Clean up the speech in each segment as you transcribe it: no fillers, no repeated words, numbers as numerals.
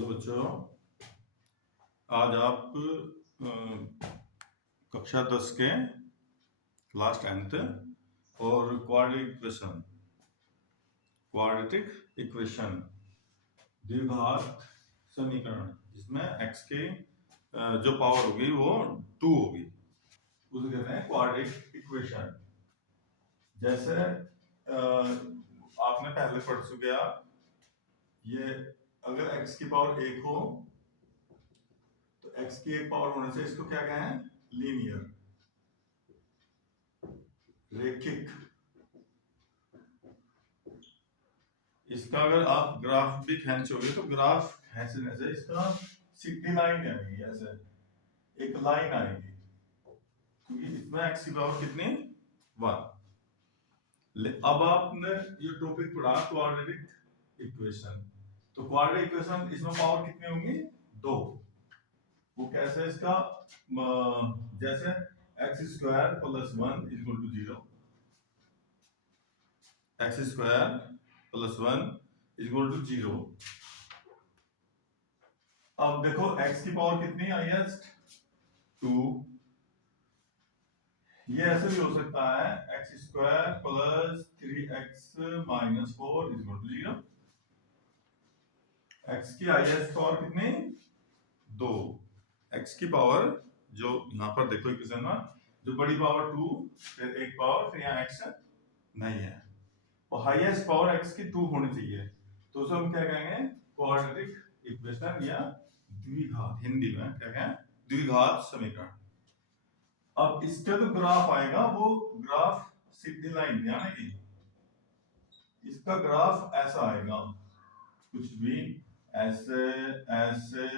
Hello बच्चों, आज आप कक्षा 10 के क्लास 10th और क्वाड्रेटिक इक्वेशन द्विघात समीकरण जिसमें x के जो पावर होगी वो 2 होगी, उसे कहते हैं क्वाड्रेटिक इक्वेशन। जैसे आपने पहले पढ़ चुके आप, ये अगर x की पावर 1 हो तो x की एक पावर होने से इसको क्या कहें? लीनियर, रैखिक। इसका अगर आप ग्राफ भी खींचोगे तो ग्राफ खींचने से इसका सीधी लाइन आएगी, ऐसे एक लाइन आएगी, क्योंकि इसमें x की पावर कितनी? 1। अब आपने ये टॉपिक पढ़ा क्वाड्रेटिक इक्वेशन, तो क्वाड्रेटिक इक्वेशन इसमें पावर कितनी होंगी? 2। वो कैसे? इसका जैसे x square plus 1 equal to 0, x square plus 1 equal to 0। अब देखो x की पावर कितनी? हाईएस्ट 2। ये ऐसे भी हो सकता है x square plus 3x minus 4 equal to 0। x की हाईएस्ट पावर कितनी? 2। x की पावर जो यहाँ पर देखो इक्वेशन में, जो बड़ी पावर 2, फिर एक पावर, फिर यहाँ x नहीं है, और हाईएस्ट पावर x की 2 होनी चाहिए, तो उसे हम क्या कहेंगे? क्वाड्रेटिक इक्वेशन या द्विघात, हिंदी में क्या कहें? द्विघात समीकरण। अब इसका जो ग्राफ आएगा वो ग्राफ सीधी लाइन ध्यान है कि इसका ग्राफ ऐसा आएगा, कुछ भी ऐसे ऐसे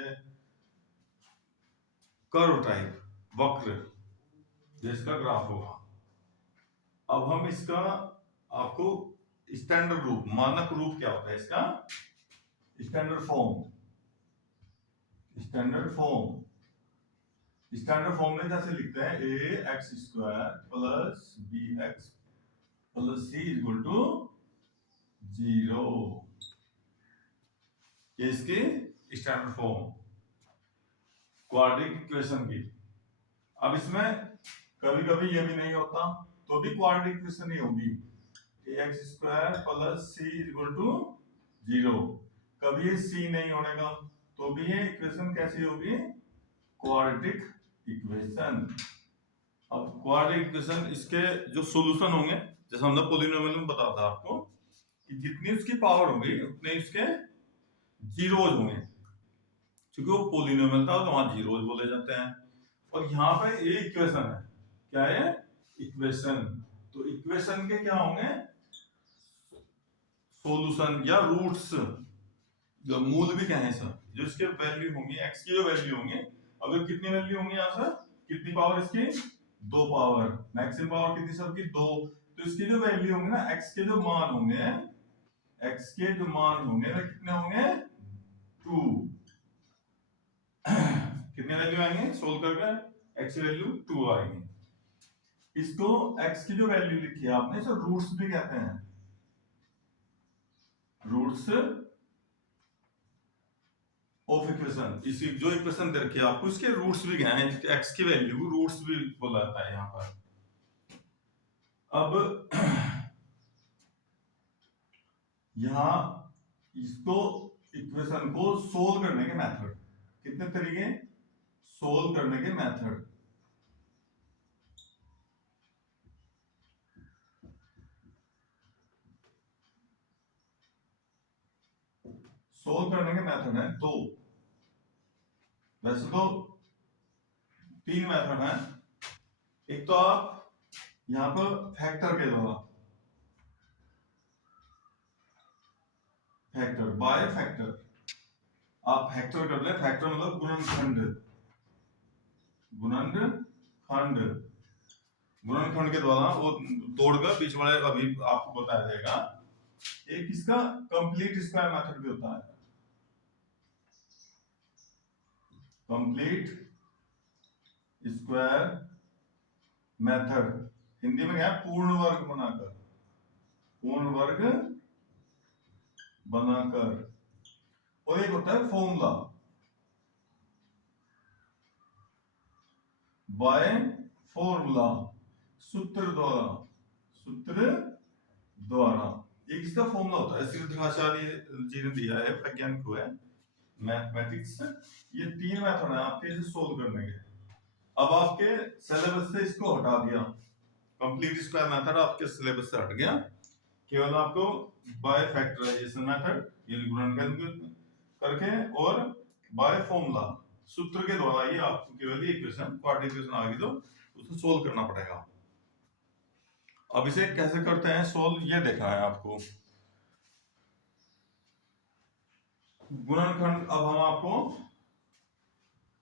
कर्व टाइप, वक्र जिसका ग्राफ होगा। अब हम इसका आपको स्टैंडर्ड रूप, मानक रूप क्या होता है इसका? स्टैंडर्ड फॉर्म में कैसे लिखते हैं? A x square plus b x plus C equal to 0, ये इसकी स्टैंडर्ड फॉर्म क्वाड्रेटिक इक्वेशन की। अब इसमें कभी कभी ये भी नहीं होता तो भी क्वाड्रेटिक इक्वेशन ही होगी, x square plus C equal to 0। कभी ये सी नहीं होने का तो भी ये इक्वेशन कैसी होगी? Quadratic equation. अब क्वाड्रेटिक इक्वेशन, इसके जो सॉल्यूशन होंगे, जैसे हमने पॉलिनोमियल में बताया था आपको कि जितनी उसकी पावर होगी उतने इसके जीरोज होंगे, क्योंकि वो पॉलिनोमियल था तो वहां जीरोज बोले जाते हैं। और यहाँ पे ये इक्वेशन है, क्या है? इक्वेशन। तो इक्वेशन के क्या होंगे? सॉल्यूशन या रूट्स, जो मूल भी कहें सर, जो इसके वैल्यू होंगी, x की जो वैल्यू होंगी, अगर कितनी वैल्यू होंगी यहाँ सर? कितनी पावर इसकी? 2 पावर। मैक्सिमम पावर कितनी सर की? 2। तो इसकी जो वैल्यू होंगी ना, x के जो मान होंगे, वे कितने होंगे? 2। कितने वैल्यू आएंगे सोल्व करके? x की वैल्यू 2 आएंगी। इसको x की जो वैल्यू लिखी है आपने, इसे रूट्स भी कहते हैं, रूट्स ऑफ इक्वेशन। इसी जो इक्वेशन दे रखी है आपको, इसके रूट्स भी क्या हैं? x की वैल्यू को रूट्स भी बोला जाता है यहाँ पर। अब यहाँ इसको इक्वेशन को सोल्व करने के मेथड, कितने तरीके सोल्व करने के मेथड। सोल्व करने के मेथड है 2, वैसे तो 3 मेथड है। एक तो आप यहां पर फैक्टर के द्वारा, फैक्टर बाय फैक्टर आप फैक्टर कर ले। फैक्टर मतलब गुणनखंड के द्वारा वो तोड़कर बीच वाले अभी आपको बताया जाएगा। एक इसका कंप्लीट स्क्वायर मेथड भी होता है, कंप्लीट स्क्वायर मेथड, हिंदी में क्या है? पूर्ण वर्ग बनाकर। और एक होता है फॉर्मूला बाय फॉर्मूला, सूत्र द्वारा एक इसका फॉर्मूला होता है। श्रीधराचार्य जी ने दिया है, वैज्ञानिक को है मैथमेटिक्स। ये 3 मेथड है आपके इसे सोल्व करने के। अब आपके सिलेबस से इसको हटा दिया, कंप्लीट स्क्वायर मेथड आपके सिलेबस से हट गया, केवल आपको बाय फैक्टराइजेशन मेथड यानी गुणनखंड करके और बाय फॉर्मूला सूत्र के द्वारा ही आपको केवल ये इक्वेशन क्वाड्रेटिक इक्वेशन आ गई तो उसको सोल्व करना पड़ेगा। अब इसे कैसे करते हैं सोल्व, ये देखना है आपको। गुणनखंड, अब हम आपको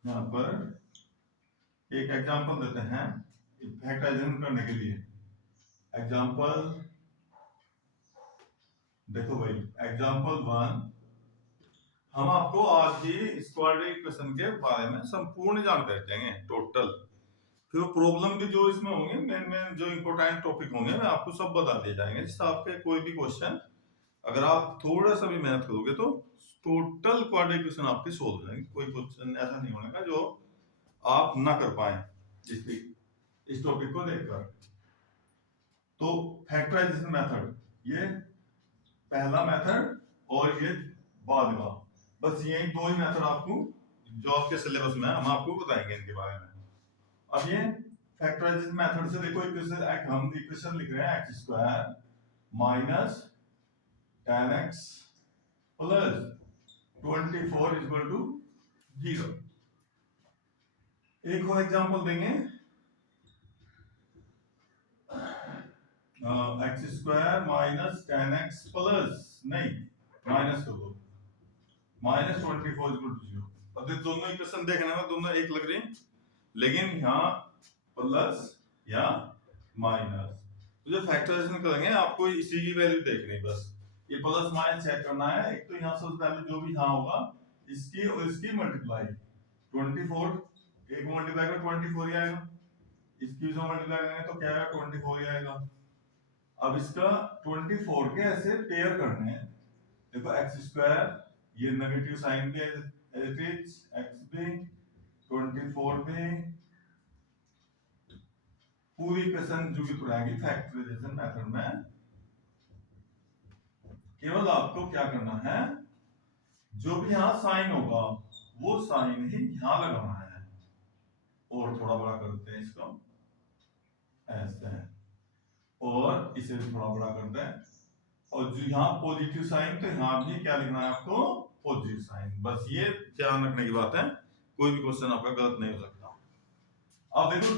यहाँ पर एक एग्जांपल देते हैं फैक्टराइजेशन करने के लिए। एग्जांपल देखो भाई, एग्जांपल 1, हम आपको आज ही इस क्वाड्रेटिक इक्वेशन के बारे में संपूर्ण जानकारी देंगे टोटल। फिर प्रॉब्लम भी जो इसमें होंगे, मेन जो इंपॉर्टेंट टॉपिक होंगे मैं आपको सब बता दिए जाएंगे, जिससे आपके कोई भी क्वेश्चन अगर आप थोड़ा सा भी मेहनत करोगे तो टोटल क्वाड्रेटिक इक्वेशन आपके सोल्व हो जाएंगे। कोई क्वेश्चन ऐसा नहीं होने का जो आप ना कर पाए इस टॉपिक को देखकर। तो फैक्टराइजेशन मेथड ये पहला मेथड और ये बाद का, बस यही 2 ही मेथड आपको जो आपके सिलेबस में है हम आपको बताएंगे इनके बारे में। अब ये फैक्टराइजेशन मेथड से देखो इक्वेशन, हम इक्वेशन लिख रहे हैं x² minus 10x plus 24 equal to 0। एक और एग्जांपल देंगे, x² माइनस 10x प्लस नहीं माइनस कर दो माइनस 24 इक्वल टू 0। अब ये दोनों इक्वेशन देखने में दोनों एक लग रही हैं, लेकिन यहाँ प्लस या माइनस, तो जो फैक्टराइजेशन करेंगे आपको इसी की वैल्यू देखनी है, बस ये प्लस माइनस चेक करना है। एक तो यहाँ सबसे पहले जो भी यहाँ होगा इसकी और इसकी मल्टीप्लाई 24, एक मल्टीप्लाई कर 24 ही आएगा, इसकी जो मल्टीप्लाई करेंगे तो क्या आएगा 24 ही आएगा। अब इसका 24 के ऐसे पेयर करने हैं। देखो x² ये नेगेटिव साइन भी एज इट इज, x भी 24 पे पूरी इक्वेशन जो भी पढ़ाएंगे फैक्टराइजेशन मेथड में, केवल आपको क्या करना है, जो भी यहाँ साइन होगा वो साइन ही यहाँ लगाना है। और थोड़ा बड़ा करते हैं इसको ऐसे, और इसे थोड़ा बड़ा करते हैं, और जो यहाँ पॉजिटिव साइन तो यहाँ भी क्या लिखना है आपको पॉजिटिव साइन। बस ये ध्यान रखने की बात है, कोई भी क्वेश्चन आपका गलत नहीं हो सकता। अब देखो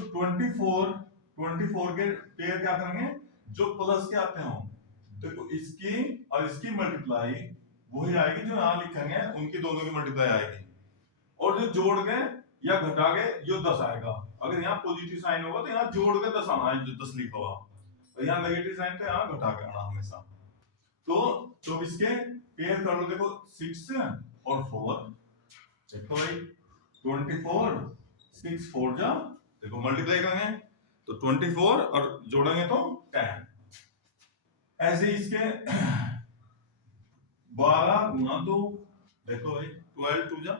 24 के पेयर क्या करेंगे, जो प्लस के आते हो देखो इसकी और इसकी मल्टीप्लाई वही आएगी जो यहाँ लिखेंगे, उनकी दोनों की मल्टीप्लाई आएगी, और जो जोड़ के या घटा के जो 10 आएगा। अगर यहाँ पॉजिटिव साइन होगा तो यहाँ जोड़ के 10 आना है, जो 10 लिखा हुआ, और यहाँ नेगेटिव साइन तो यहाँ घटा के आना हमेशा। तो 24 के पेयर कर लो, देखो 6 और 4, देखो भाई 24 6 4 जा, देखो मल्टीप्लाई करेंगे तो 24 और जोड़ेंगे तो 10। ऐसे इसके 12 गुना 2, देखो भाई 12 2 जा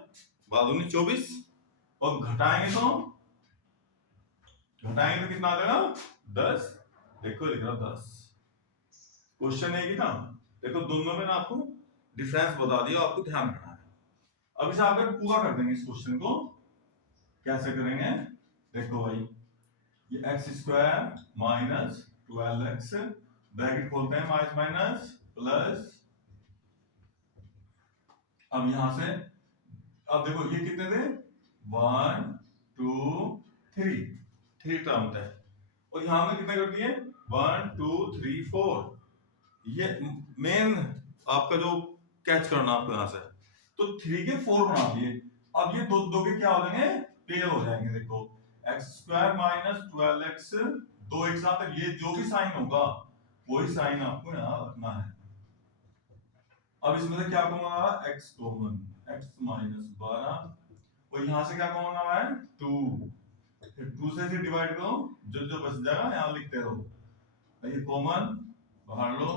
12 24, और घटाएंगे तो कितना आ जाएगा 10। देखो लिख रहा 10, क्वेश्चन एक ही था, देखो दोनों में ना आपको डिफरेंस बता दिया, आपको ध्यान रखना है। अब इसे आगे पूरा कर देंगे इस क्वेश्चन को, कैसे करेंगे देखो भाई, ये x² माइनस 12x ब्रैकेट खोलते हैं माइनस माइनस प्लस, अब यहां से अब देखो ये कितने थे 1 2 3 टर्म थे, और यहां में कितने कर दिए 1 2 3 4। ये मेन आपका जो कैच करना आपको यहां से, तो 3 के 4 बना दिए। अब ये दो के क्या हो जाएंगे पेयर हो जाएंगे। देखो x² माइनस 12x 2 एक साथ, ये जो भी साइन होगा वही साइन आपको यहाँ रखना है। अब इसमें से क्या कॉमन आ रहा है x कॉमन, x माइनस 12, और यहाँ से क्या कॉमन आ रहा है 2, फिर 2 से डिवाइड करो, जो बच जाएगा यहाँ लिखते रहो, ये कॉमन बाहर लो,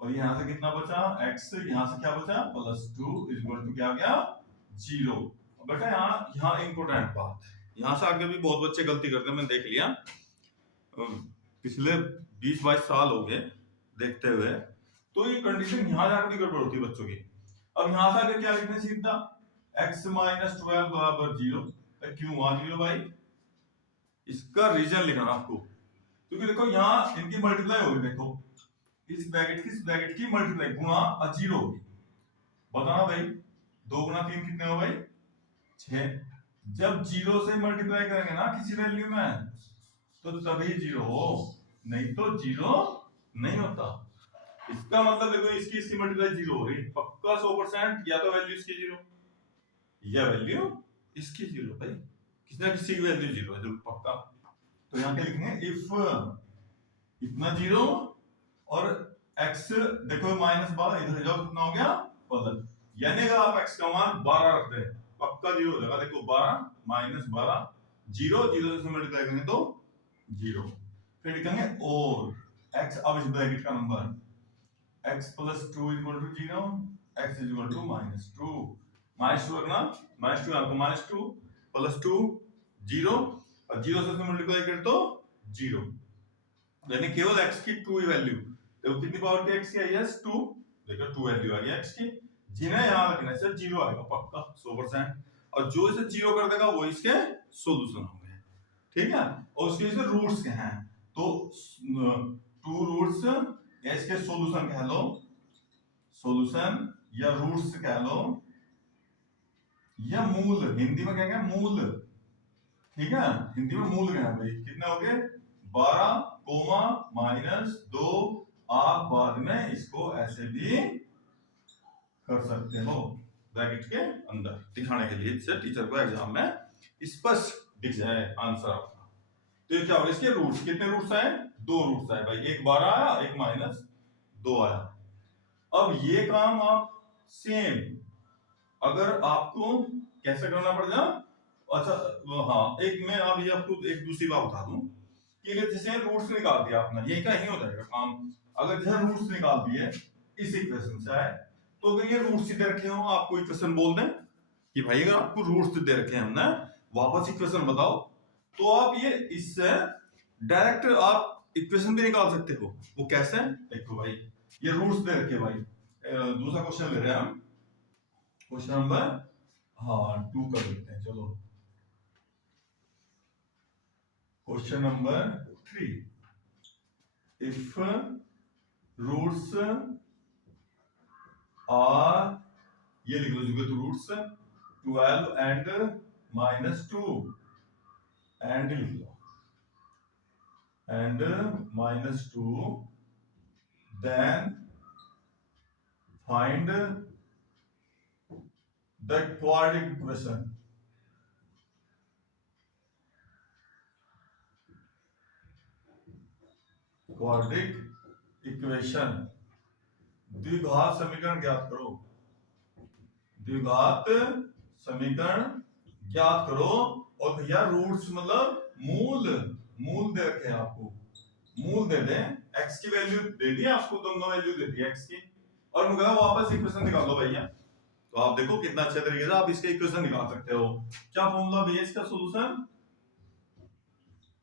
और यहाँ से कितना बचा x, यहाँ से क्या बचा +2 इज इक्वल टू क्या आ गया 0। बेटा यहाँ इंपॉर्टेंट बात, यहाँ से आगे भी बहुत बच्चे गलती करते हैं, मैंने देख लिया पिछले 20-22 साल हो गए देखते हुए, तो ये कंडीशन यहाँ जाकर भी गड़बड़ होती है बच्चों की। अब यहाँ से आगे क्या लिखना सीधा x - 12 बराबर 0। क्यों हुआ 0 भाई, इसका रीजन लिखना आपको, क्योंकि देखो यहाँ इनकी मल्टीप्लाई होगी, देखो इस ब्रैकेट की मल्टीप्लाई गुणा 0 होगी। बताना भाई 2 गुना 3 कितने हो भाई 6। जब 0 से मल्टीप्लाई करेंगे ना किसी वैल्यू में तो तभी 0 हो, नहीं तो 0 नहीं होता। इसका मतलब देखो इसकी मल्टीप्लाई 0 हो रही, पक्का 100%, या तो वैल्यू इसकी 0 या वैल्यू इसकी 0 भाई, किसी ना किसी की वैल्यू 0 है जरूर पक्का। तो यहाँ पे लिखेंगे इफ इतना 0 और x देखो -12 इधर जाओ कितना हो गया 12, यानी अगर आप x का मान 12 रखते हैं पक्का 0 हो जाएगा। देखो 12 - 12 0 से मल्टीप्लाई करेंगे तो 0। फिर लिखेंगे और x, अब इस ब्रैकेट का नंबर x + 2 = 0, x = -2 रखना, -2 आपको -2 + 2 0 और 0 से मल्टीप्लाई करें तो 0, यानी केवल x की 2 ही वैल्यू। देखो कितनी पावर की x की आई है 2, देखो 2 वैल्यू आ गई x की, जिन्हें यहां रखने से 0 आएगा पक्का 100%, और जो इसे 0 कर देगा वो इसके सॉल्यूशन होंगे, ठीक है। और उसके इसमें रूट्स के हैं तो 2 रूट्स या इसके सॉल्यूशन कह लो, सॉल्यूशन या रूट्स कह लो, या मूल, हिंदी में क्या कहेंगे मूल, ठीक है, हिंदी में मूल क्या है भाई, कितने हो गए 12 -2। आप बाद में इसको ऐसे भी कर सकते हो ब्रैकेट के अंदर दिखाने के लिए, जिससे टीचर को एग्जाम में स्पष्ट दिख जाए आंसर आपका। तो ये क्या होगा इसके रूट्स, कितने रूट्स आए 2 रूट्स आए भाई, एक 12 आया एक -2 आया। अब ये काम आप सेम अगर आपको कैसे करना पड़ेगा, अच्छा हाँ एक मैं अब ये आपको एक दूसरी बात बता दूं कि अगर जैसे रूट्स निकाल दिया आपने, ये क्या ही हो जाएगा काम, अगर जैसे रूट्स निकाल दिए इस इक्वेशन से आए, तो अगर ये रूट्स दे रखे हो आपको इक्वेशन बोल दें कि भाई अगर आपको रूट्स दे रखे हैं हमने वापस इक्वेशन बताओ, तो आप ये इससे डायरेक्ट आप इक्वेशन भी निकाल सकते हो। वो कैसे, देखो भाई ये रूट्स दे रखे भाई, दूसरा क्वेश्चन ले रहे हैं हम, क्वेश्चन नंबर 2 कर लेते हैं चलो। Question number 3, if roots are, ये लिख लो तो रूट्स 12 एंड -2 एंड लिख लो and -2, then find the quadratic equation। Quadratic equation, द्विघात समीकरण ज्ञात करो, द्विघात समीकरण ज्ञात करो। और भैया रूट्स मतलब मूल दे रखे हैं आपको, मूल दे दें, x की वैल्यू दे दी आपको, दोनों वैल्यू दे दी x की, और मैं कहा वापस इक्वेशन निकालो भैया। तो आप देखो कितना अच्छे तरीके से आप इसके इक्वेशन निकाल सकते हो। क्या फॉर्मूला भैया इसका सॉल्यूशन,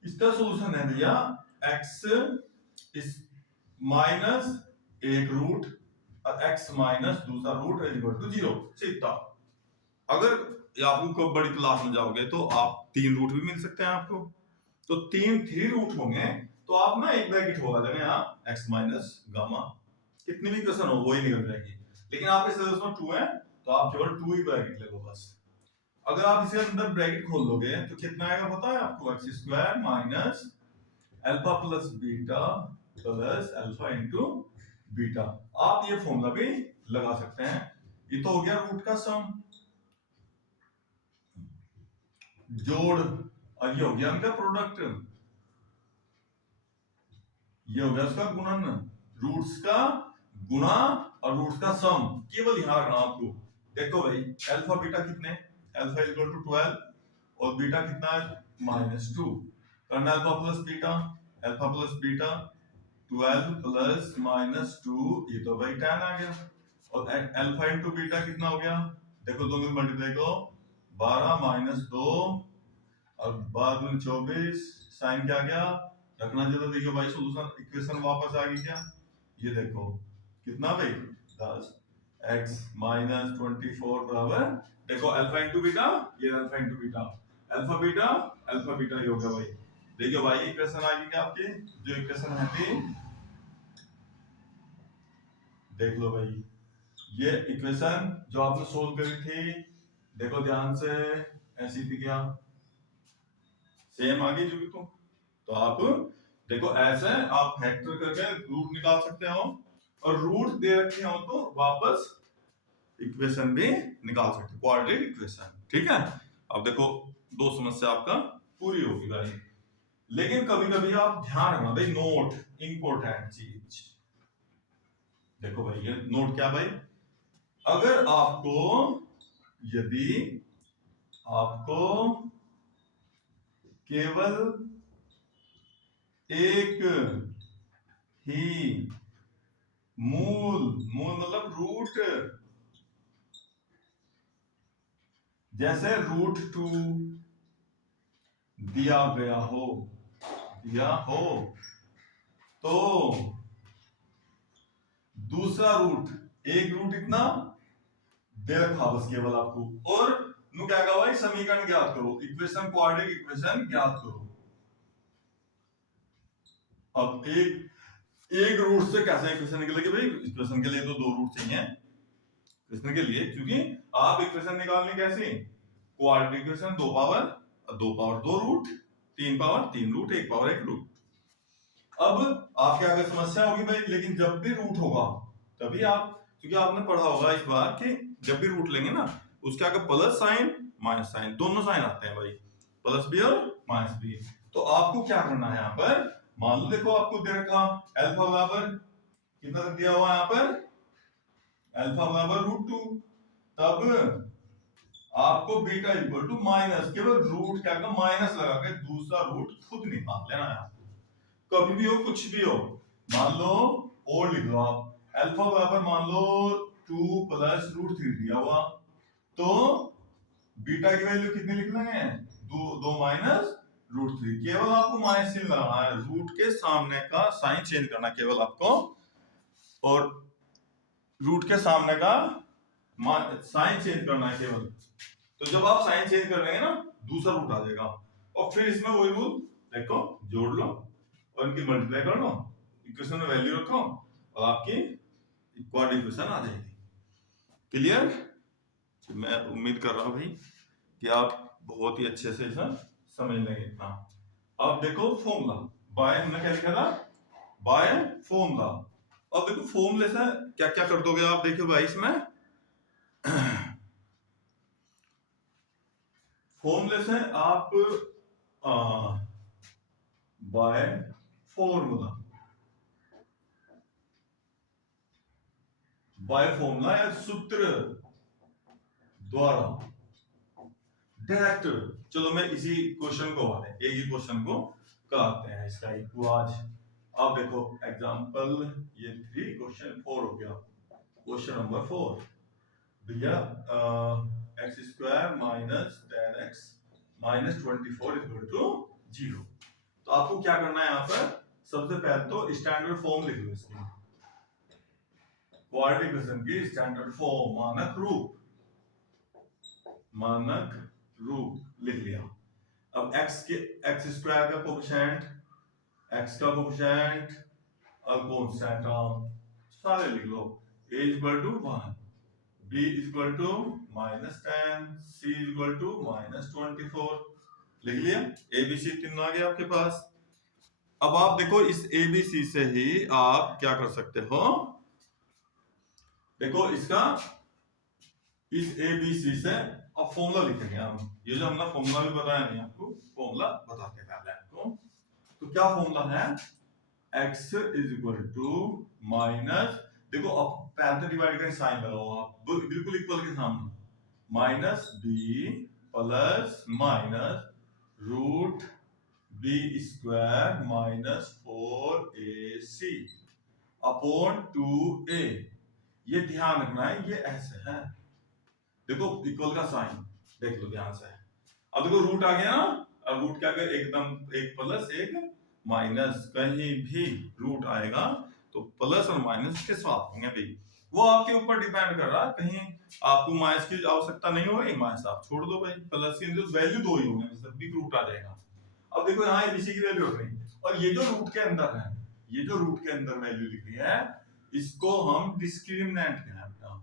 इसका सॉल्यूशन है भैया x इस माइनस एक रूट और x माइनस दूसरा रूट इज इक्वल टू 0 सीधा। अगर आपको बड़ी क्लास में जाओगे तो आप 3 रूट भी मिल सकते हैं आपको, तो 3 रूट होंगे, तो आप ना एक ब्रैकेट होगा देना यहाँ x माइनस गामा, कितनी भी इक्वेशन हो वो ही निकल जाएगी। लेकिन आप इस उसमें 2 है तो आप केवल 2 ही ब्रैकेट ले लो बस। अगर आप इसे अंदर ब्रैकेट खोल लोगे तो कितना आएगा पता है आपको, x² minus alpha plus beta plus alpha into beta. आप ये फॉर्मूला भी लगा सकते हैं। ये तो हो गया रूट का सम, जोड़, और ये हो गया उनका प्रोडक्ट, ये हो गया उसका गुणन, रूट्स का गुणा और रूट्स का सम। केवल यहां रखना आपको, देखो भाई अल्फा बीटा कितने, अल्फा इक्वल टू 12 और बीटा कितना है -2, करना alpha plus beta 2 12 plus minus 2, ये तो भाई 10 आ गया। और अल्फा इंटू बीटा कितना हो गया, देखो दोनों में मल्टीप्लाई करो, 12 माइनस 2 और बाद में 24, साइन क्या गया रखना चाहिए। देखियो भाई सोल्यूशन इक्वेशन वापस आ गई क्या, ये देखो कितना भाई 10 x माइनस 24 बराबर, देखो अल्फा इंटू बीटा, ये alpha into beta, alpha beta ये हो गया भाई। देखियो भाई इक्वेशन आ गई क्या आपकी, जो इक्वेशन है थी, देख लो भाई ये इक्वेशन जो आपने सोल्व करी थी, देखो ध्यान से, ऐसी थी क्या, सेम आ गई जो तो आप देखो ऐसे आप फैक्टर करके रूट निकाल सकते हो, और रूट दे रखे हो तो वापस इक्वेशन भी निकाल सकते हो, क्वाड्रेटिक इक्वेशन। ठीक है, अब देखो दो समस्या आपका पूरी होगी भाई। लेकिन कभी कभी आप ध्यान रखना भाई, नोट इंपॉर्टेंट चीज, देखो भाई ये नोट क्या भाई, अगर आपको, यदि आपको केवल एक ही मूल मतलब रूट, जैसे √2 दिया गया हो, तो दूसरा रूट, एक रूट इतना दे रखा बस केवल आपको, और नु क्या कहा भाई, समीकरण ज्ञात करो, इक्वेशन क्वाड्रेटिक इक्वेशन ज्ञात करो। अब एक रूट से कैसे इक्वेशन निकलेगी भाई, इक्वेशन के लिए तो दो रूट चाहिए इक्वेशन के लिए, क्योंकि आप इक्वेशन निकालनी कैसे, क्वाड्रेटिक इक्वेशन, दो पावर दो रूट, तीन पावर तीन रूट, एक पावर एक रूट। अब आपके आगे समस्या होगी भाई, लेकिन जब भी रूट होगा तभी आप, क्योंकि आपने पढ़ा होगा इस बार कि जब भी रूट लेंगे ना, उसके आगे प्लस साइन माइनस साइन दोनों साइन आते हैं भाई, प्लस बी और माइनस बी। तो आपको क्या करना है, यहाँ पर मान लो देखो आपको दे रखा अल्फा बराबर कितना दिया हुआ यहाँ पर, अल्फा बराबर √2, तब आपको बीटा इक्वल टू माइनस, केवल रूट क्या करना, माइनस लगा के दूसरा रूट खुद निकाल लेना है। कभी भी हो कुछ भी हो, मान लो और लिख लो आप, अल्फा बराबर मान लो 2 प्लस √3 दिया हुआ, तो बीटा की वैल्यू कितनी लिख लेंगे, 2 माइनस √3, केवल आपको माइनस चिन्ह लगाना है, रूट के सामने का साइन चेंज करना केवल आपको, और रूट के सामने का साइन चेंज करना है केवल। तो जब आप साइन चेंज कर लेंगे ना, दूसरा रूट आ जाएगा, और फिर इसमें वही रूल देखो जोड़ लो और इनकी मल्टीप्लाई कर लो, इक्वेशन में वैल्यू रखो और आपकी क्वाड्रेटिक इक्वेशन आ जाएगी। क्लियर? मैं उम्मीद कर रहा हूं भाई कि आप बहुत ही अच्छे से इसे समझ लेंगे इतना। अब देखो फॉर्मूला, बाय हमने क्या लिखा था, बाय फॉर्मूला। अब देखो फॉर्मूले से क्या क्या कर दोगे आप, देखो भाई इसमें फॉर्मूले से आप बाय फॉर्मूला या सूत्र द्वारा डायरेक्ट, चलो मैं इसी क्वेश्चन को वाले एक ही क्वेश्चन को कराते हैं इसका एक आज। अब देखो एग्जांपल ये 3, क्वेश्चन 4 हो गया, क्वेश्चन नंबर 4 भैया x² minus 10x minus 24 equal to 0। तो आपको क्या करना है यहाँ पर, सबसे पहले तो स्टैंडर्ड फॉर्म लिख लो इसकी, क्वाड्रेटिक इक्वेशन की स्टैंडर्ड फॉर्म, मानक रूप लिख लिया। अब x² का कोएफिशिएंट, x का कोएफिशिएंट और कांस्टेंट सारे लिख लो, a equal to 1, b equal to -10, c equal to -24 लिख लिया। abc तीनों आ गया आपके पास। अब आप देखो इस abc से ही आप क्या कर सकते हो, देखो इसका इस abc से अब फॉर्मूला लिखेंगे हम, ये जो हमने फॉर्मूला भी बताया नहीं आपको, फॉर्मूला बता के पहले आपको। तो क्या फॉर्मूला है, x is equal to minus, देखो अब पहले डिवाइड करके साइन लगाओ आप बिल्कुल इक्वल के सामने, minus b plus minus root B square minus 4ac upon 2a। ये ध्यान रखना है, ये ऐसे है, देखो इक्वल का साइन देख लो ध्यान से। अब देखो रूट आ गया ना, अब रूट क्या कर एकदम एक प्लस एक माइनस, कहीं भी रूट आएगा तो प्लस और माइनस के साथ होंगे भाई, वो आपके ऊपर डिपेंड कर रहा है। कहीं आपको माइनस की आवश्यकता नहीं होगी, माइनस आप छोड़ दो भाई, प्लस की वैल्यू दो ही होंगे, मतलब भी रूट आ जाएगा। अब देखो यहाँ एबीसी की वैल्यू हो गई, और ये जो रूट के अंदर है, ये जो रूट के अंदर वैल्यू लिख रही है, इसको हम डिस्क्रिमिनेंट कहते हैं बेटा,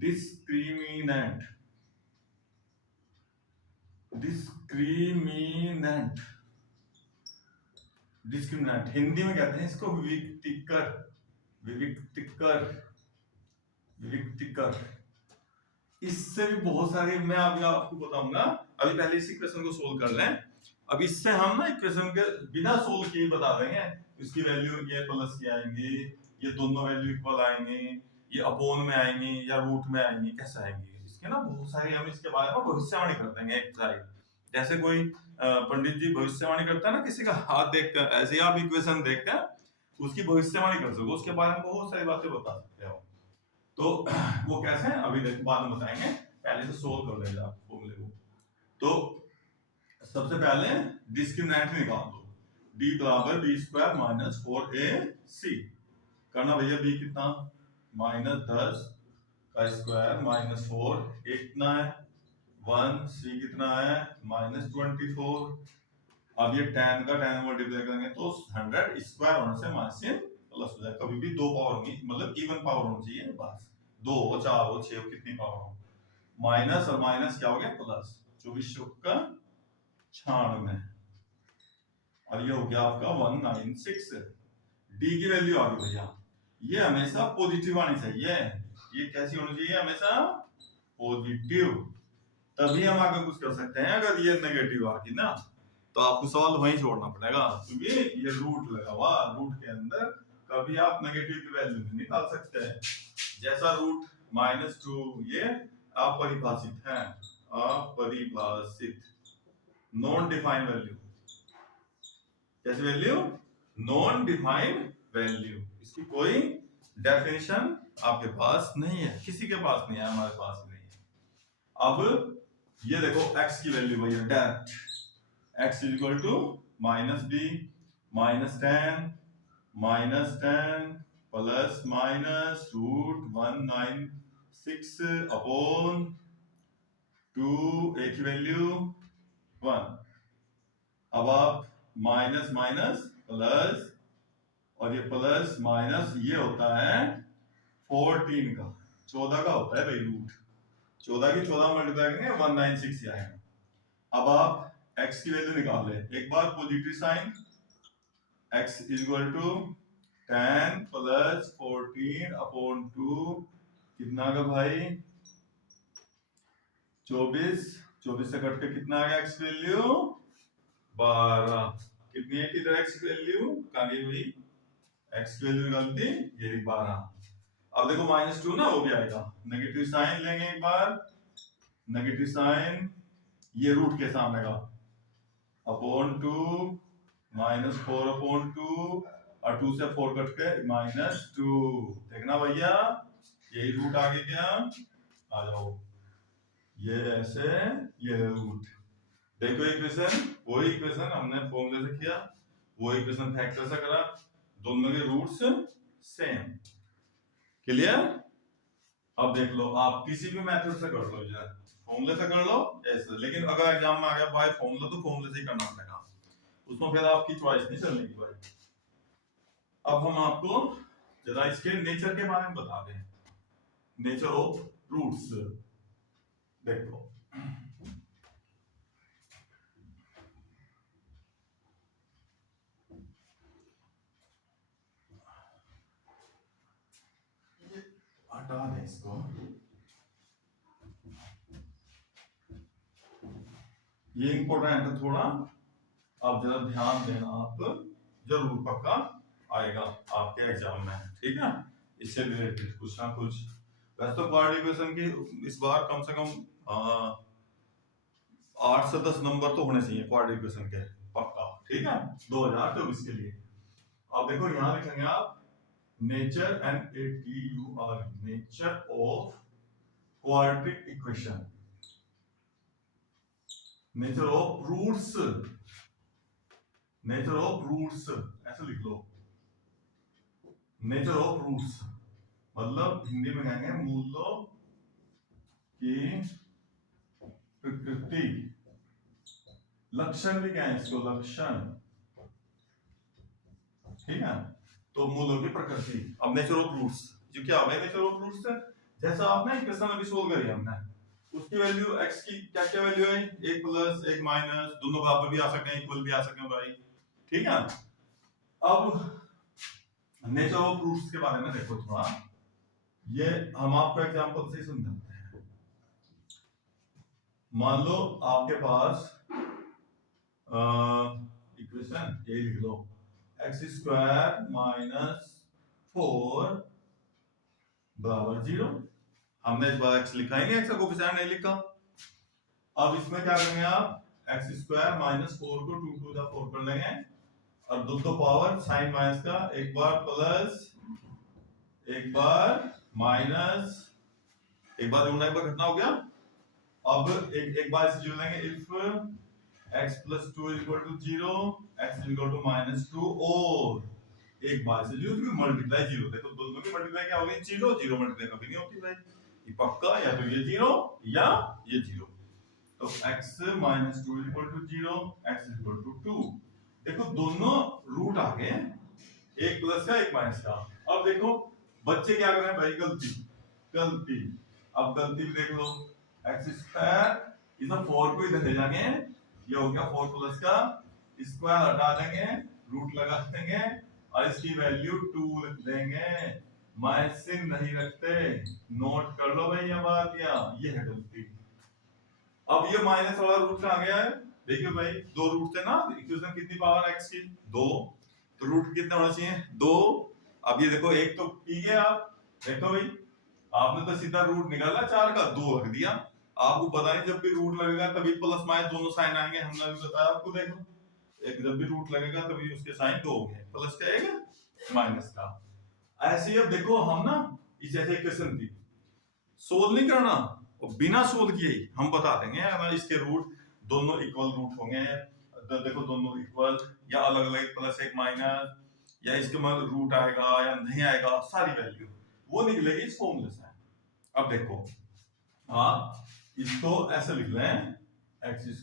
डिस्क्रिमिनेंट, डिस्क्रिमिनेंट, डिस्क्रिमिनेंट हिंदी में कहते हैं इसको विविक्तिकर, विविक्तिकर, विविक्तिकर। इससे भी बहुत सारे मैं अभी आपको बताऊंगा, अभी पहले इस इक्वेशन को सोल्व कर लें। अब इससे हम ना इक्वेशन के बिना सोल्व किए बता देंगे, इसकी वैल्यू ये प्लस की आएंगी, ये दोनों वैल्यू इक्वल आएंगे, ये अपोन में आएंगी या रूट में आएंगी, कैसे आएंगी, इसके ना बहुत सारी हम इसके बारे में भविष्यवाणी कर देंगे एक साइड। जैसे कोई पंडित जी भविष्यवाणी करता है ना, किसी का हाथ देखकर, ऐसे आप इक्वेशन देखकर उसकी भविष्यवाणी कर सको, उसके बारे में बहुत सारी बातें बता सकते हो। तो वो कैसे है अभी देखो, बाद में बताएंगे, पहले तो सोल्व कर लेंगे आप फॉर्मूले को। तो सबसे पहले डिस्क्रिमिनेंट निकाल दो, d बराबर बी स्क्वायर माइनस 4ac करना भैया, b कितना माइनस 10 का स्क्वायर माइनस 4, a कितना है 1, c कितना है माइनस 24। अब ये tan का tan मल्टीप्लाई करेंगे तो 100 स्क्वायर होने से माइनस प्लस हो जाए, कभी भी दो पावर होंगी, मतलब इवन पावर होनी चाहिए, बस 2 हो 4 हो 6 हो कितनी पावर हो, माइनस और माइनस क्या हो गया प्लस, 24 का 96, और ये हो गया आपका 196। डी की वैल्यू आ गई भैया, ये हमेशा पॉजिटिव आनी चाहिए, ये कैसी होनी चाहिए हमेशा पॉजिटिव, तभी हम आगे कुछ कर सकते हैं। अगर ये नेगेटिव आ गई ना तो आपको सवाल वहीं छोड़ना पड़ेगा, क्योंकि ये रूट लगा हुआ, रूट के अंदर कभी आप नेगेटिव की वैल्यू नहीं निकाल सकते हैं। जैसा रूट -2 ये अपरिभाषित है, अपरिभाषित, नॉन डिफाइंड वैल्यू, कैसी वैल्यू, नॉन डिफाइंड वैल्यू, इसकी कोई डेफिनेशन आपके पास नहीं है, किसी के पास नहीं है, हमारे पास नहीं है। अब ये देखो x की वैल्यू भैया direct, x is equal to -b -10 plus minus root 196 upon 2, a की वैल्यू 1। अब आप माइनस माइनस प्लस, और ये प्लस माइनस ये होता है 14 का, 14 का होता है भाई रूट, 14 की 14 मल्टीप्लाई करेंगे 196 आएगा। अब आप x की वैल्यू निकाल ले, एक बार positive sign, x is equal to 10 plus 14 upon 2, कितना का भाई 24, 24 से कट के कितना आ गया x वैल्यू 12, कितनी है किधर x की वैल्यू कहां गई भाई, x की वैल्यू निकालती ये 12। अब देखो -2 ना, वो भी आएगा, नेगेटिव साइन लेंगे एक बार, नेगेटिव साइन ये रूट के सामने का अपॉन 2 -4 अपॉन 2, और 2 से 4 कट के -2, देखना भैया यही रूट आगे क्या आ जाओ, ये ऐसे ये रूट, देखो इक्वेशन, वही इक्वेशन हमने फॉर्मूले से किया, वो इक्वेशन फैक्टर से करा, दोनों के रूट्स सेम, क्लियर। अब देख लो आप किसी भी मेथड से कर लो, यार फॉर्मूले से कर लो ऐसे, लेकिन अगर एग्जाम में आ गया भाई फॉर्मूला, तो फॉर्मूले से ही करना पड़ेगा, उसमें फिर आपकी चॉइस नहीं चलने की भाई। अब हम आपको जरा इसके नेचर के बारे में बता दें, नेचर ऑफ रूट्स। देखो हटा दें इसको, ये इंपॉर्टेंट है थोड़ा, आप जरा ध्यान देना, आप जरूर पक्का आएगा आपके एग्जाम में, ठीक है, इससे रिलेटेड कुछ ना कुछ। वैसे तो क्वाड्रेटिक इक्वेशन की इस बार कम से कम 8 से 10 नंबर तो होने चाहिए क्वाड्रेटिक इक्वेशन के, पक्का। ठीक है, 2024 के लिए। अब देखो यहां लिखेंगे आप nature NATUR, nature of quadratic equation, nature of roots, nature of roots ऐसे लिख लो, नेचर ऑफ रूट्स मतलब हिंदी में कहेंगे मूलों की प्रकृति, लक्षण भी कहें इसको, लक्षण, ठीक है। तो मूलों की प्रकृति। अब नेचर ऑफ रूट्स, जो क्या है नेचर ऑफ रूट्स है, जैसा आपने इक्वेशन अभी सोल्व करी हमने, उसकी वैल्यू x की क्या क्या वैल्यू है, 1 प्लस 1 माइनस, दोनों बराबर भी आ सकते हैं, इक्वल भी आ सकते हैं भाई, ठीक है। अब नेचर ऑफ रूट्स के बारे में देखो थोड़ा, ये हम आपको एग्जांपल से ही समझाते हैं। मान लो आपके पास इक्वेशन ये लिख लो, x² माइनस 4 बराबर 0। हमने इस बार x लिखा ही नहीं, x का कोफिशिएंट नहीं लिखा। अब इसमें क्या करेंगे आप, x² माइनस 4 को 2 टू द 4 कर लेंगे, और दो पावर साइन माइनस का, एक बार प्लस एक बार माइनस, एक बार जोड़ना एक बार घटना हो गया। अब एक बार इसे जोड़ लेंगे, if x plus 2 is equal to 0, x is equal to minus 2, और एक बार से जो मल्टीप्लाई 0, देखो दोनों की मल्टीप्लाई क्या होगी, 0 0 मल्टीप्लाई कभी नहीं होती भाई, ये पक्का या तो ये 0 या ये 0। तो x minus 2 is equal to 0, x is equal to 2। देखो दोनों रूट आ गए, एक प्लस का एक माइनस का। अब देखो बच्चे क्या कर रहे हैं भाई, गलती गलती। अब गलती भी देख लो, x² इधर 4 को इधर ले जाएंगे, ये हो गया 4 प्लस का स्क्वायर, हटा देंगे, रूट लगा देंगे, और इसकी वैल्यू 2 रख देंगे। माइनसिंग नहीं रखते, नोट कर लो भाई ये बात, या ये है गलती। अब ये माइनस वाला रूट आ गया है, देखिए भाई दो रूट थे ना, इक्वेशन कितनी पावर x की 2, तो रूट कितने होना चाहिए 2। अब ये देखो एक तो पी गया, आप देखो भाई आपने तो सीधा रूट निकाला 4 का 2 रख दिया, आपको पता नहीं जब भी रूट लगेगा तभी प्लस माइनस दोनों साइन आएंगे, हमने भी बताया आपको। देखो एक जब भी रूट लगेगा तभी उसके साइन 2 होंगे, प्लस का एक माइनस का। ऐसे ही अब देखो हम ना इस ऐसे इक्वेशन थी, सोल्व नहीं करना, और बिना सोल्व किए ही हम बता देंगे अगर इसके रूट दोनों इक्वल रूट होंगे, तो देखो दोनों इक्वल या अलग अलग, प्लस एक माइनस, या इसके मतलब रूट आएगा या नहीं आएगा, सारी वैल्यू वो निकलेगी इस फॉर्मूले से। अब देखो हाँ, इसको ऐसे लिख लें, x²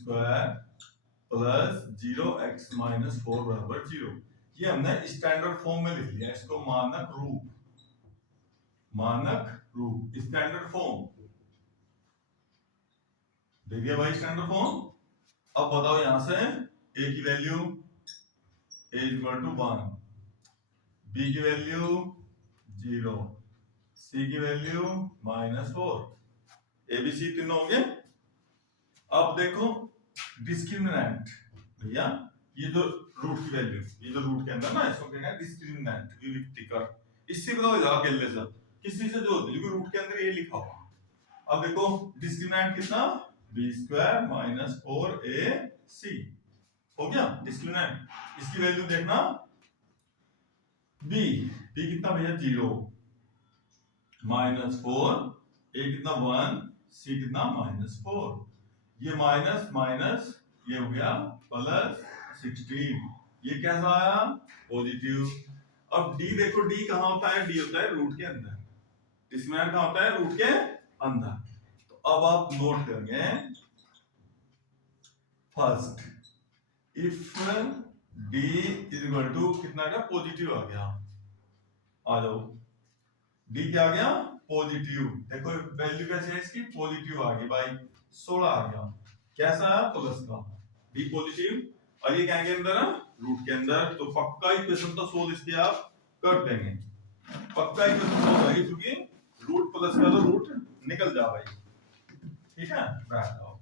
प्लस 0x माइनस 4 बराबर 0। ये हमने स्टैंडर्ड फॉर्म में लिख लिया, इसको मानक रूप, मानक रूप स्टैंडर्ड फॉर्म, देखिए भाई स्टैंडर्ड फॉर्म। अब बताओ यहां से a की value a equal to 1, b की वैल्यू 0, c की वैल्यू -4, ABC तीनों हो गए। अब देखो डिस्क्रिमिनेंट, भैया ये जो रूट की वैल्यू, ये जो रूट के अंदर ना, इसको कहते हैं डिस्क्रिमिनेंट, विविक्तिकर। इससे बताओ जरा अकेले से किसी से जो रूट के अंदर ये लिखा हुआ। अब देखो डिस्क्रिमिनेंट कितना, b² माइनस 4ac हो गया डिस्क्रिमिनेंट। इसकी वैल्यू देखना, b कितना भैया 0, -4, a कितना 1, c कितना -4, ये माइनस माइनस ये हो गया प्लस 16, ये कैसा आया पॉजिटिव। अब d देखो, d कहाँ होता है, d होता है रूट के अंदर, डिस्क्रिमिनेंट कहाँ होता है रूट के अंदर। तो अब आप नोट करेंगे, first if d is equal to कितना का पॉजिटिव आ गया, आ जाओ d क्या आ गया पॉजिटिव, देखो वैल्यू कैसे है इसकी, पॉजिटिव आ गई भाई, 16 आ गया, कैसा है प्लस का, d पॉजिटिव, और ये क्या के अंदर है रूट के अंदर। तो पक्का इक्वेशन तो सोल्व इसके आप कर देंगे, पक्का इक्वेशन सोल्व होगी, क्योंकि रूट प्लस का तो रूट निकल जा भाई, ठीक है। बैठ जाओ।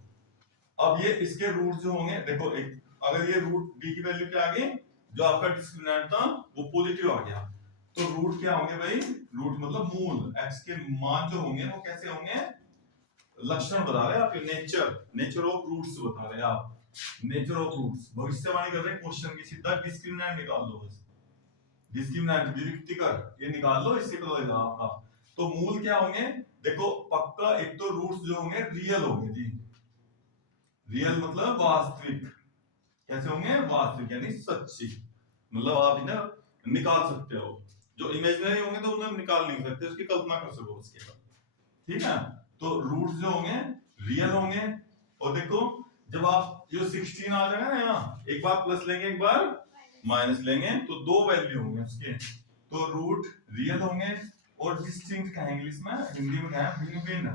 अब ये इसके रूट जो होंगे, देखो एक अगर ये रूट d की वैल्यू क्या आ गई, जो आपका डिस्क्रिमिनेंट था वो पॉजिटिव आ गया, तो रूट क्या होंगे भाई, रूट मतलब मूल, x के मान जो होंगे वो कैसे होंगे, लक्षण बता रहे हैं आप, नेचर, नेचर ऑफ रूट्स बता रहे हैं आप, नेचर ऑफ रूट्स, भविष्यवाणी कर रहे हैं क्वेश्चन की, सीधा डिस्क्रिमिनेंट निकाल दो बस, डिस्क्रिमिनेंट विविक्तिकर ये निकाल लो, इससे पता लगेगा आपका। तो मूल क्या होंगे देखो पक्का, एक तो रूट्स जो होंगे रियल होंगे जी, रियल मतलब वास्तविक, कैसे होंगे वास्तविक यानी सच्ची, मतलब आप इन्हें निकाल सकते हो। जो इमेजिनरी होंगे तो उन्हें निकाल नहीं सकते, उसकी कल्पना कर सको उसके बाद, ठीक है। तो रूट्स जो होंगे रियल होंगे, और देखो जब आप जो 16 आ जाएगा ना यहाँ, एक बार प्लस लेंगे एक बार माइनस लेंगे तो दो वैल्यू होंगे उसके, तो रूट रियल होंगे और डिस्टिंक्ट कहेंगे इंग्लिश में, हिंदी में कहें भिन्न भिन्न,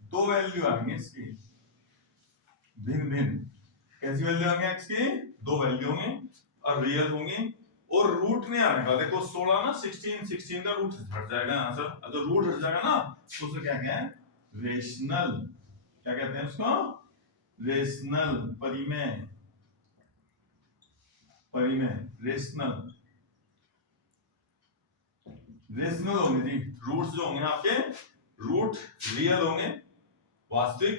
दो वैल्यू आएंगे इसकी भिन्न भिन्न। कैसी वैल्यू होंगे एक्स की, दो वैल्यू होंगे और रियल होंगे, और रूट नहीं आने का, देखो 16 ना 16 का रूट हट जाएगा यहाँ से, तो रूट हट जाएगा ना तो उसे क्या कहते हैं रेशनल, क्या कहते हैं उसको रेशनल, परिमेय, परिमेय रेशनल, रेशनल होंगे जी रूट्स जो होंगे आपके, रूट रियल होंगे वास्तविक,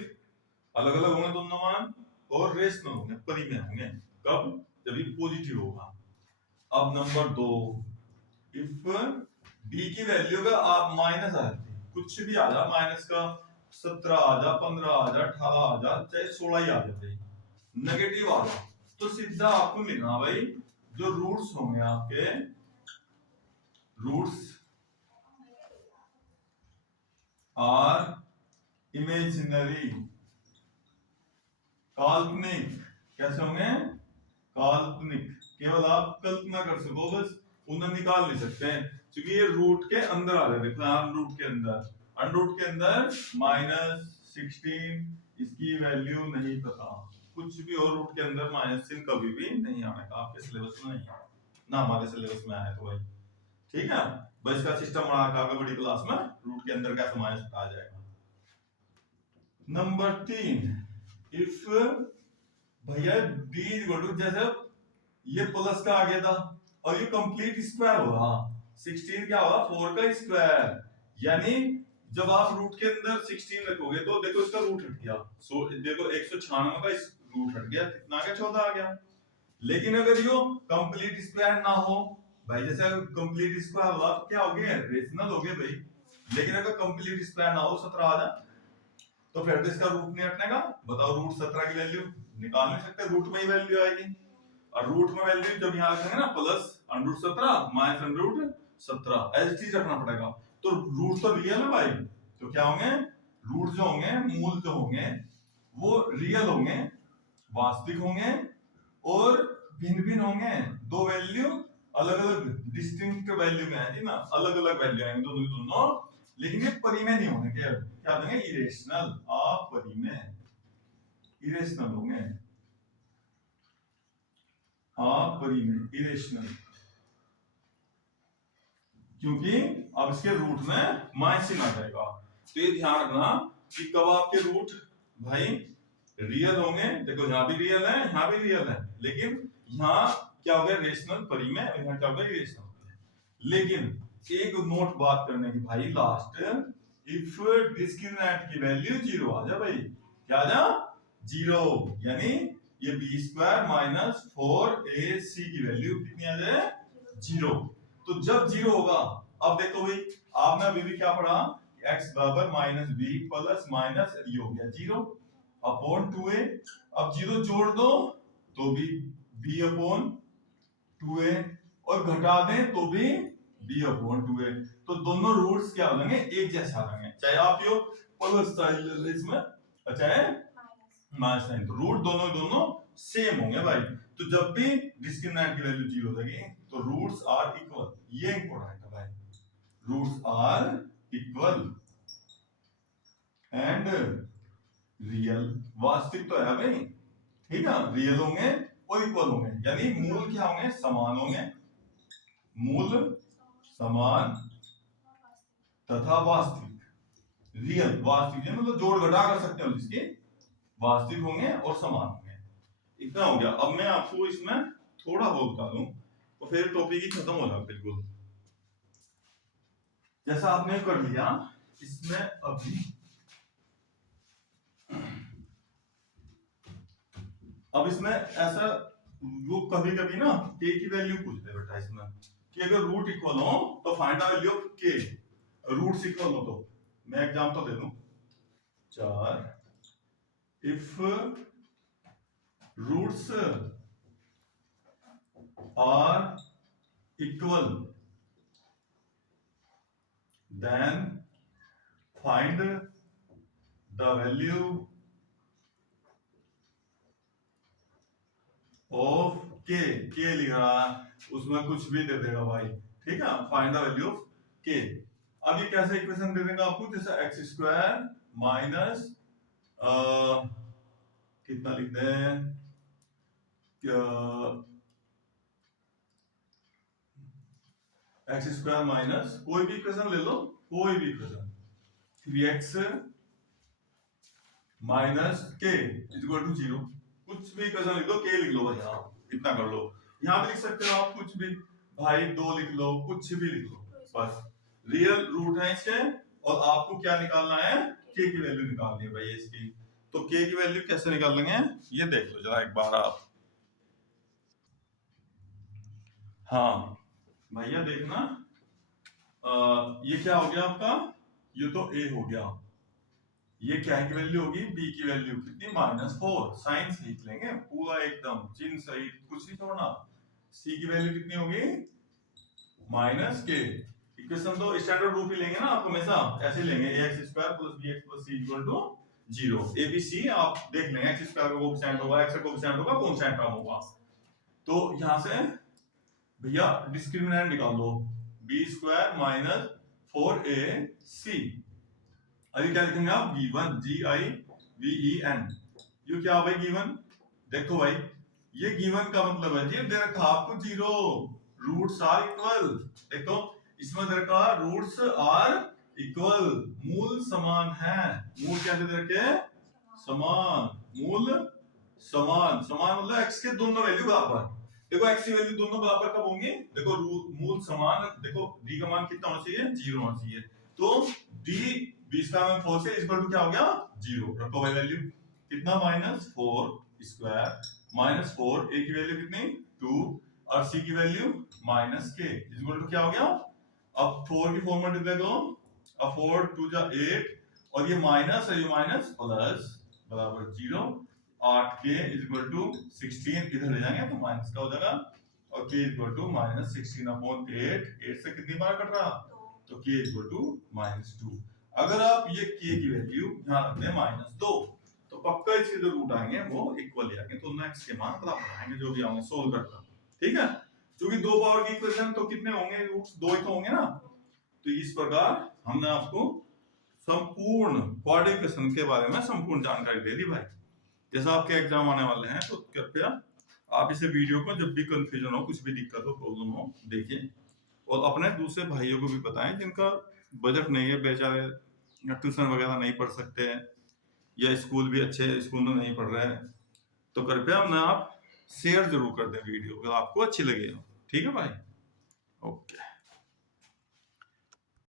अलग अलग होंगे दोनों मान, और रेशनल होंगे परिमेय होंगे, कब जब ये पॉजिटिव होगा। अब नंबर 2, इफ b की वैल्यू का आप माइनस आ जाती है, कुछ भी आ जा माइनस का, 17 आ जा, 15 आ जा, 18 आ जा, चाहे 16 ही आ जाते, नेगेटिव आ जा, तो सीधा आपको लिखना भाई जो रूट्स होंगे आपके, रूट्स आर इमेजिनरी, काल्पनिक, कैसे होंगे काल्पनिक, केवल आप कल्पना कर सको बस, उन्हें निकाल नहीं सकते हैं क्योंकि ये रूट के अंदर आ जाते हैं, रूट के अंदर, अनरूट के अंदर -16, इसकी वैल्यू नहीं पता, कुछ भी और रूट के अंदर -3 कभी भी नहीं आने का, आपके सिलेबस में नहीं ना हमारे सिलेबस में आया तो भाई, ठीक है। बस इसका सिस्टम बना रखा बड़ी क्लास में, रूट के अंदर कैसे माइनस आ जाएगा। नंबर 3, इफ भैया b इक्वल टू, जैसे ये प्लस का आ गया था और ये कंप्लीट स्क्वायर हो रहा, 16 क्या होगा 4 का स्क्वायर, यानी जब आप रूट के अंदर 16 रखोगे तो देखो इसका रूट हट गया, सो देखो 196 का रूट हट गया, कितना आ गया 14 आ गया। लेकिन अगर यो कंप्लीट स्क्वायर ना हो भाई, जैसे अगर कंप्लीट स्क्वायर हुआ तो क्या हो गया रेशनल हो गया भाई, लेकिन अगर कंप्लीट स्क्वायर ना हो 17 आ जाए तो फिर तो इसका रूट नहीं हटने का, बताओ रूट 17 की वैल्यू निकाल नहीं सकते, रूट में ही वैल्यू आएगी, और रूट में वैल्यू जब यहाँ रखेंगे ना प्लस √17 माइनस √17 ऐसी चीज रखना पड़ेगा, तो रूट तो रियल है भाई, तो क्या होंगे रूट जो होंगे मूल जो होंगे वो रियल होंगे वास्तविक होंगे और भिन्न भिन्न होंगे, दो वैल्यू अलग अलग डिस्टिंक्ट वैल्यू में है जी ना, अलग अलग वैल्यू आएंगे दोनों दोनों, लेकिन ये परिमेय नहीं होंगे, क्या देंगे इरेशनल, अपरिमेय, इरेशनल होंगे, अपरिमेय इरेशनल, क्योंकि अब इसके रूट में माइनस आ जाएगा, तो ये ध्यान रखना कि कब आपके रूट भाई रियल होंगे, देखो यहाँ भी रियल है यहाँ भी रियल है, लेकिन यहाँ क्या हो गया रेशनल परिमेय, और यहाँ क्या हो गया इरेशनल। लेकिन एक नोट बात करने की भाई लास्ट, इफ डिस्क्रिमिनेंट की वैल्यू 0 आ जा भाई, क्या आ जा 0, यानी ये b² माइनस 4ac की वैल्यू कितनी आ जाए 0, तो जब 0 होगा, अब देखो भाई आपने अभी भी क्या पढ़ा x बराबर -b प्लस माइनस ये हो गया 0 अपॉन 2a, अब 0 जोड़ दो तो भी b अपॉन 2a, और घटा दें तो भी b अपॉन 2a, तो दोनों रूट्स क्या हो जाएंगे एक जैसे आ जाएंगे, चाहे आप यो प्लस साइन इसमें चाहे माइनस साइन, तो रूट दोनों दोनों सेम होंगे भाई, तो जब भी डिस्क्रिमिनेंट की वैल्यू 0 हो जाएगी तो रूट्स आर इक्वल, ये इंपॉर्टेंट है भाई, roots are equal and real, वास्तविक तो है भाई, ठीक है, रियल होंगे और इक्वल होंगे, यानी मूल क्या होंगे समान होंगे, मूल समान तथा वास्तविक, रियल वास्तविक मतलब जोड़ घटा कर सकते हो जिसके, वास्तविक होंगे और समान होंगे, इतना हो गया। अब मैं आपको इसमें थोड़ा बहुत बता दूं तो फिर टॉपिक ही खत्म हो जाएगा बिल्कुल, जैसा आपने कर लिया इसमें अभी अब इसमें ऐसा वो कभी कभी ना के की वैल्यू पूछते हैं बेटा इसमें कि अगर रूट इक्वल हो तो find the value of K, roots equal हो तो। मैं एग्जांपल दे दूं, 4 if roots are equal then find the value of K लिख रहा है, उसमें कुछ भी दे देगा भाई, ठीक है। फाइंड द वैल्यू ऑफ के। अब ये कैसे इक्वेशन दे देगा आपको, जैसे एक्स स्क्वायर माइनस कितना लिख दें, एक्स स्क्वायर माइनस कोई भी इक्वेशन ले लो, कोई भी इक्वेशन, 3x माइनस के इक्वल टू 0, कुछ भी इक्वेशन लिख लो, के लिख लो भाई, आप इतना कर लो। यहाँ भी लिख सकते हो आप कुछ भी भाई, 2 लिख लो, कुछ भी लिख लो, बस रियल रूट है इसके। और आपको क्या निकालना है, के की वैल्यू निकालनी है भाई इसकी। तो के की वैल्यू कैसे निकाल लेंगे, ये देख लो जरा एक बार आप। हाँ भैया देखना, ये क्या हो गया आपका, ये तो a हो गया, ये क्या की वैल्यू होगी, b की वैल्यू कितनी, -4, साइन सीख लेंगे पूरा एकदम, चिन्ह सही कुछ नहीं छोड़ना। c की वैल्यू कितनी होगी, -k। इक्वेशन तो स्टैंडर्ड रूप ही लेंगे ना आप हमेशा, ऐसे लेंगे ax square plus bx plus c equal to 0। abc आप देख लेंगे, x स्क्वायर का कोएफिशिएंट होगा, x का कोएफिशिएंट होगा, कोएफिशिएंट टर्म होगा। तो यहां से भैया डिस्क्रिमिनेंट निकाल दो, b स्क्वायर माइनस 4ac। अभी क्या लिखेंगे आप, गिवन, GIVEN, ये क्या भाई गिवन, देखो भाई ये गिवन का मतलब है ये दे रखा आपको 0, रूट्स आर इक्वल, देखो इसमें दे रखा रूट्स आर इक्वल, मूल समान है। मूल कैसे दे रखे, समान, मूल समान, समान मतलब एक्स के दोनों वैल्यू बराबर। देखो एक्स की वैल्यू दोनों बराबर कब होंगे, देखो मूल समान, देखो डी का मान कितना होना चाहिए, 0 होना चाहिए। तो डी 20/4 से इक्वल टू क्या हो गया, 0। रखो भाई वैल्यू कितना, -4 स्क्वायर -4, ए की वैल्यू कितनी 2 और सी की वैल्यू -k इक्वल टू क्या हो गया। अब 4 की फॉर्म में देखो, अब 4 2 जा 8 और ये माइनस है, ये माइनस प्लस बराबर 0। 8k इक्वल टू 16 इधर ले जाएंगे तो माइनस का हो जाएगा, और k इक्वल टू -16/8, 8 से कितनी बार कट रहा, तो k इक्वल टू -2। अगर आप ये k की वैल्यू यहाँ रखते हैं -2, तो पक्का इसके जो रूट आएंगे वो इक्वल ही आएंगे, तो x के मान बराबर आएंगे जो भी आएंगे सोल्व करता, ठीक है। क्योंकि 2 पावर की इक्वेशन तो कितने होंगे, रूट्स 2 ही तो होंगे ना। तो इस प्रकार हमने आपको संपूर्ण क्वाड्रेटिक इक्वेशन के बारे में संपूर्ण जानकारी दे दी भाई। जैसा आपके एग्जाम आने वाले हैं तो कृपया आप इसे वीडियो को जब भी कंफ्यूजन हो, कुछ भी दिक्कत हो, प्रॉब्लम हो, देखिए और अपने दूसरे भाइयों को भी बताएं जिनका बजट नहीं है, बेचारे ट्यूशन वगैरह नहीं पढ़ सकते हैं या स्कूल भी अच्छे स्कूल में नहीं पढ़ रहे हैं, तो कृपया ना आप शेयर जरूर कर दें वीडियो अगर आपको अच्छी लगे, ठीक है भाई, ओके।